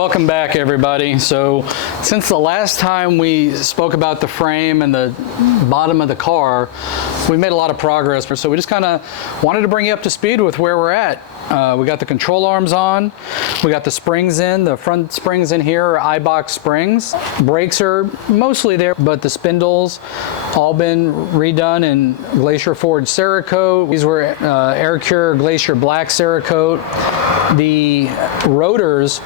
welcome back everybody. So since the last time we spoke about the frame and the bottom of the car, we made a lot of progress. So we just kind of wanted to bring you up to speed with where we're at. We got the control arms on, we got the springs in, the front springs in here are iBox springs. Brakes are mostly there, but the spindles all been redone in Glacier Forge Cerakote. These were Aircure Glacier Black Cerakote. The rotors,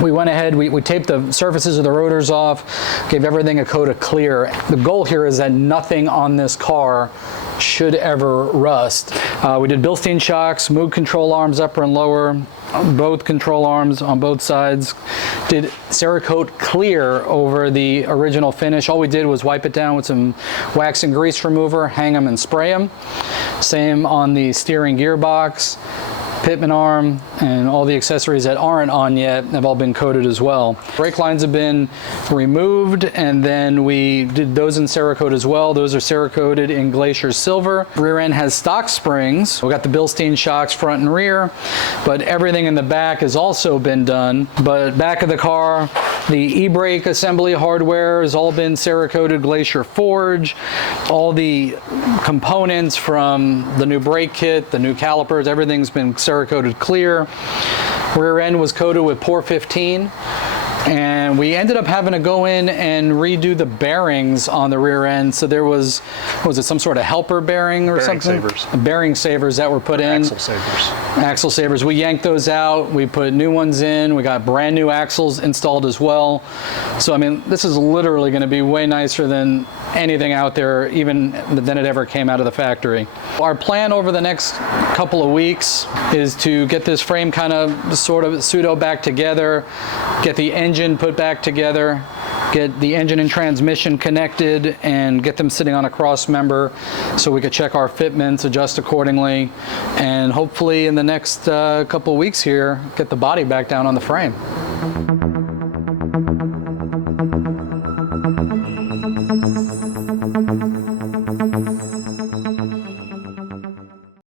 we went ahead, we taped the surfaces of the rotors off, gave everything a coat of clear. The goal here is that nothing on this car should ever rust. We did Bilstein shocks, Moog control arms upper and lower, both control arms on both sides. Did Cerakote clear over the original finish. All we did was wipe it down with some wax and grease remover, hang them and spray them. Same on the steering gearbox. Pitman arm and all the accessories that aren't on yet have all been coated as well. Brake lines have been removed, and then we did those in Cerakote as well. Those are Cerakoted in Glacier Silver. Rear end has stock springs. We got the Bilstein shocks front and rear, but everything in the back has also been done. But back of the car, the e-brake assembly hardware has all been Cerakoted Glacier Forge. All the components from the new brake kit, the new calipers, everything's been Cerakoted clear. Rear end was coated with Pour 15, and we ended up having to go in and redo the bearings on the rear end. So there was it some sort of helper bearing or something? Bearing savers that were put in. Axle savers. Axle savers. We yanked those out. We put new ones in. We got brand new axles installed as well. So I mean, this is literally going to be way nicer than anything out there, even than it ever came out of the factory. Our plan over the next couple of weeks is to get this frame kind of sort of pseudo back together, get the engine put back together, get the engine and transmission connected, and get them sitting on a cross member so we could check our fitments, adjust accordingly, and hopefully in the next couple of weeks here, get the body back down on the frame.